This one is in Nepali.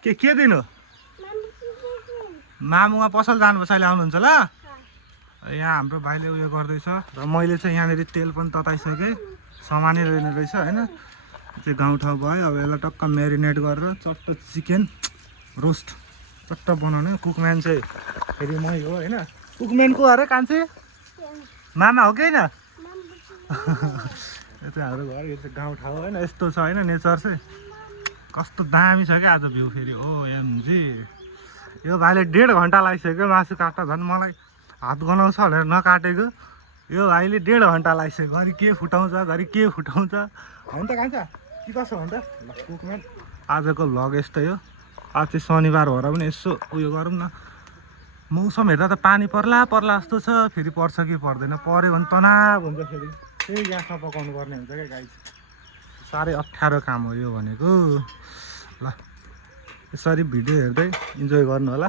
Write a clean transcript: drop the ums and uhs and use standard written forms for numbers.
के दिनु मामुमा पसल जानुपर्छ अहिले आउनुहुन्छ ल यहाँ हाम्रो भाइले उयो गर्दैछ र मैले चाहिँ यहाँनिर तेल पनि तताइसकेँ सामानै रहेन रहेछ होइन चाहिँ गाउँठाउँ भयो अब यसलाई टक्क म्यारिनेट गरेर चट्ट चिकन रोस्ट चट्ट बनाउने कुकम्यान चाहिँ फेरि मै हो होइन कुकम्यान को अरे कान्छे मामा हो कि होइन यो चाहिँ हाम्रो घर यो चाहिँ गाउँठाउँ होइन यस्तो छ होइन नेचर चाहिँ कस्तो दामी छ क्या आज भ्यू फेरि ओएमजी यो भाइले 1.5 घन्टा लागिसक्यो मासु काट्दा झन् मलाई हात गनाउँछ भनेर नकाटेको यो भाइले 1.5 घन्टा लागिसक्यो घरि के फुटाउँछ घरि के फुटाउँछ होइन त कान्छ के कसो भन्छ ल कुकम्यान आजको भ्लग यस्तै हो आज चाहिँ शनिबार भएर पनि यसो उयो गरौँ न मौसम हेर्दा त पानी पर्ला जस्तो छ फेरि पर्छ कि पर्दैन पर्यो भने तनाव हुन्छ फेरि त्यही ग्यासमा पकाउनु पर्ने हुन्छ क्या गाई साह्रै अप्ठ्यारो काम हो यो भनेको ल यसरी भिडियो हेर्दै इन्जोय गर्नु होला